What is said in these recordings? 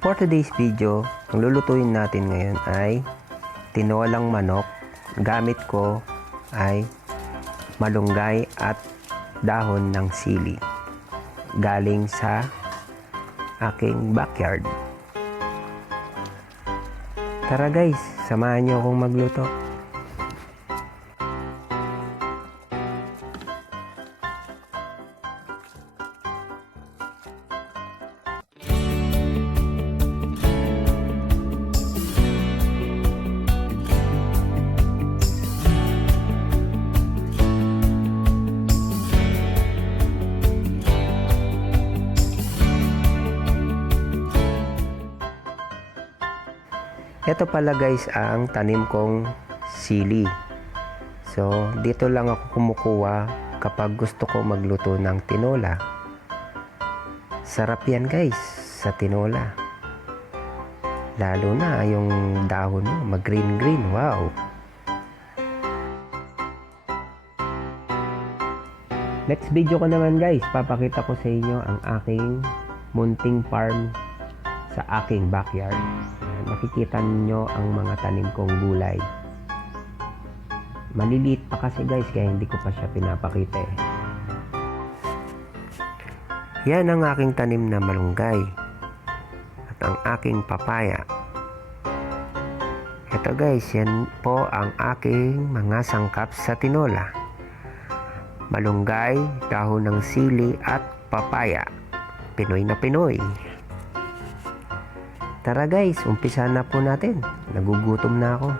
For today's video, ang lulutuin natin ngayon ay tinolang manok. Gamit ko ay malunggay at dahon ng sili. Galing sa aking backyard. Tara guys, samahan niyo akong magluto. Ito pala guys ang tanim kong sili. So dito lang ako kumukuha kapag gusto ko magluto ng tinola. Sarap yan guys sa tinola. Lalo na yung dahon mo, mag green green. Wow! Next video ko naman guys, papakita ko sa inyo ang aking munting farm sa aking backyard. Makikita ninyo ang mga tanim kong gulay. Maliliit pa kasi guys, kaya hindi ko pa siya pinapakita eh. Yan ang aking tanim na malunggay at ang aking papaya. Ito guys, yan po ang aking mga sangkap sa tinola. Malunggay, dahon ng sili at papaya. Pinoy na Pinoy. Tara guys, umpisa na po natin. Nagugutom na ako.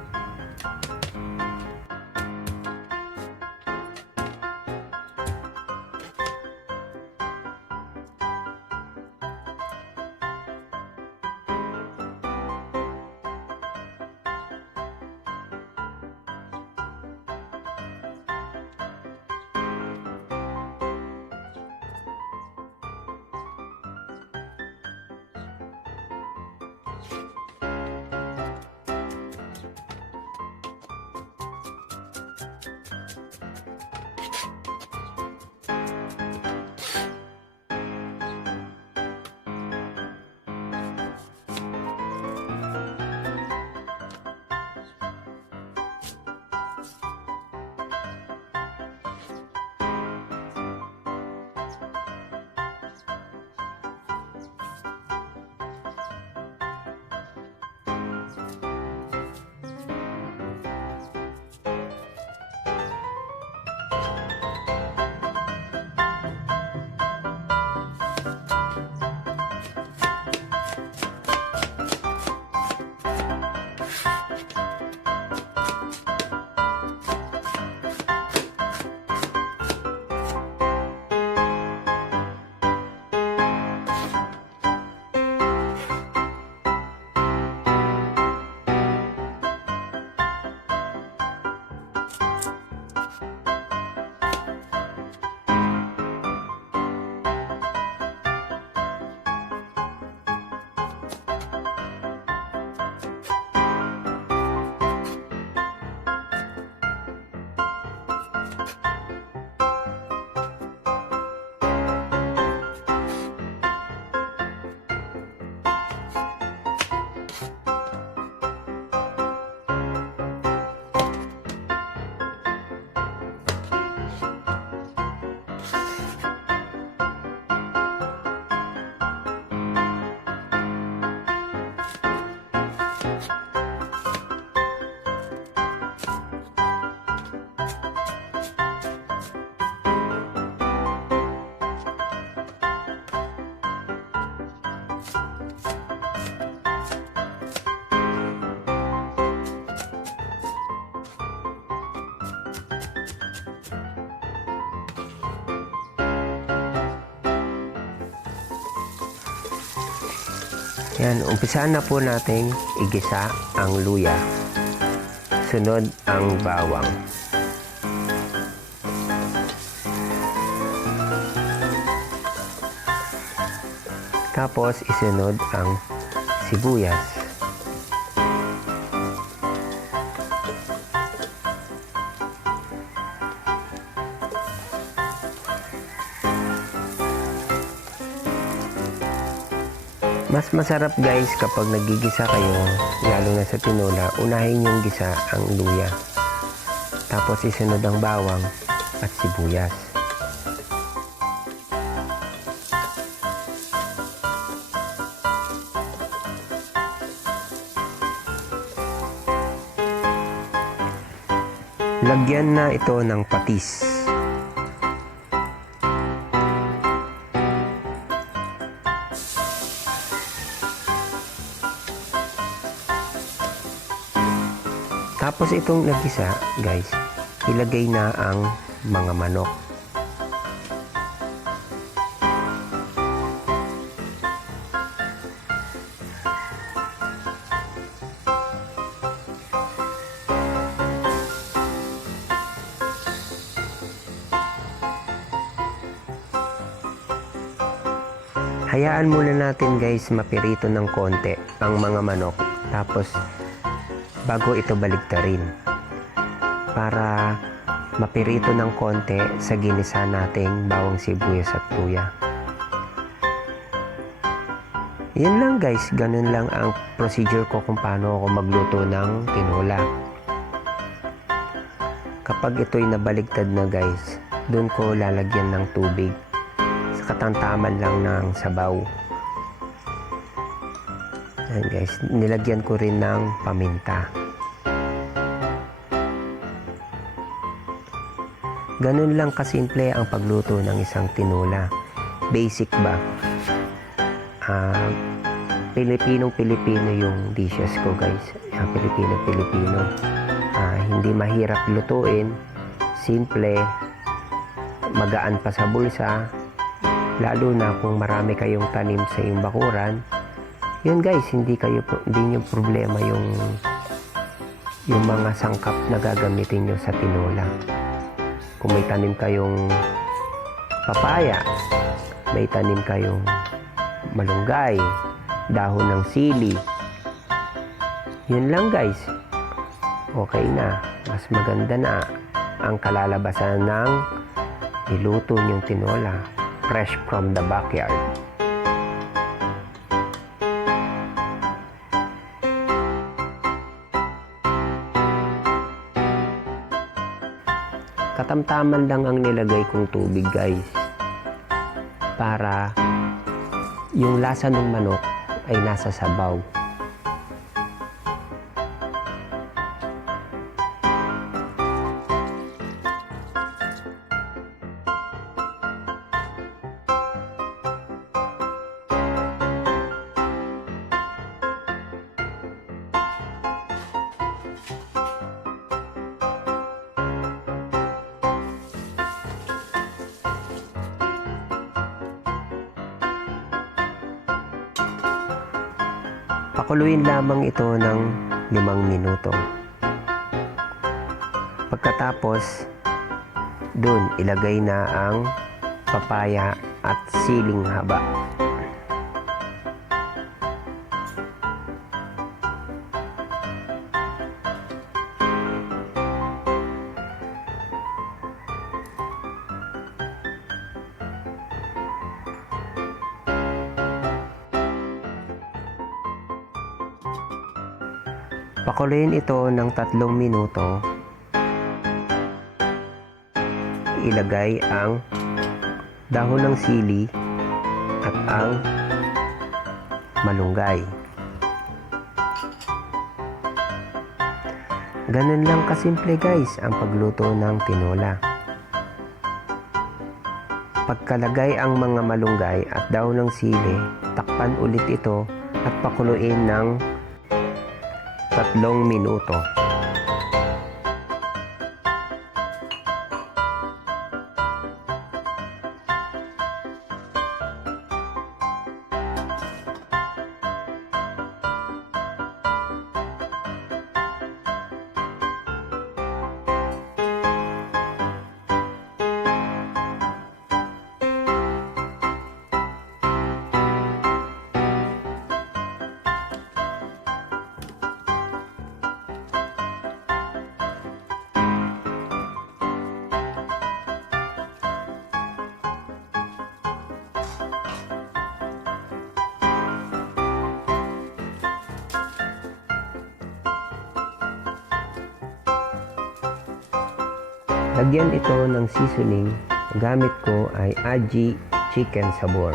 Yan, umpisahan na po nating igisa ang luya. Sunod ang bawang. Tapos isunod ang sibuyas. Mas masarap guys kapag nagigisa kayo, lalo na sa tinola, unahin yung gisa ang luya. Tapos isunod ang bawang at sibuyas. Lagyan na ito ng patis. Tapos itong nagisa, guys, ilagay na ang mga manok. Hayaan muna natin guys mapirito ng konti ang mga manok. Tapos bago ito baligtarin para mapirito ng konti sa ginisa nating bawang sibuyas at luya. Yan lang guys, ganun lang ang procedure ko kung paano ako magluto ng tinola. Kapag ito'y nabaligtad na guys, dun ko lalagyan ng tubig sa katamtaman lang ng sabaw. Ayan guys, nilagyan ko rin ng paminta. Ganun lang kasimple ang pagluto ng isang tinola. Basic ba? Pilipinong-Pilipino yung dishes ko guys. Pilipino-Pilipino. Hindi mahirap lutuin. Simple. Magaan pa sa bulsa. Lalo na kung marami kayong tanim sa iyong bakuran. Yun guys, hindi nyo problema yung mga sangkap na gagamitin nyo sa tinola. Kung may tanim kayong papaya, may tanim kayong malunggay, dahon ng sili, yun lang guys, okay na. Mas maganda na ang kalalabasan ng niluto nyong tinola, fresh from the backyard. Katamtaman lang ang nilagay kong tubig guys, para yung lasa ng manok ay nasa sabaw. Pakuluin lamang ito ng 5 minuto. Pagkatapos, dun ilagay na ang papaya at siling haba. Pakuluin ito ng 3 minuto. Ilagay ang dahon ng sili at ang malunggay. Ganun lang kasimple guys ang pagluto ng tinola. Pagkalagay ang mga malunggay at dahon ng sili, takpan ulit ito at pakuluin ng 3 minuto. Lagyan ito ng seasoning. Gamit ko ay Aji Chicken Savor.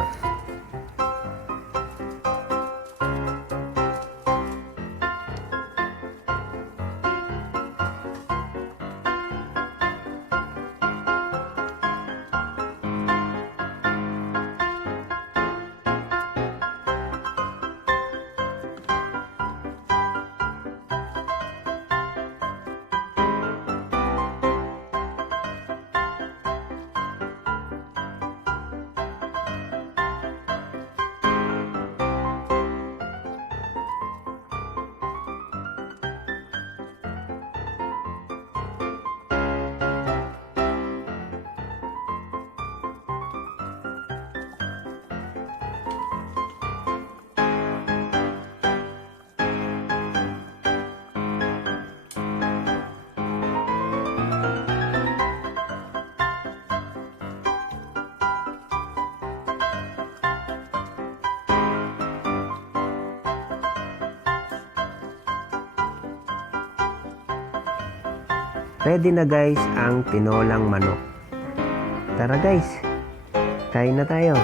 Ready na guys ang tinolang manok. Tara guys, kain na tayo.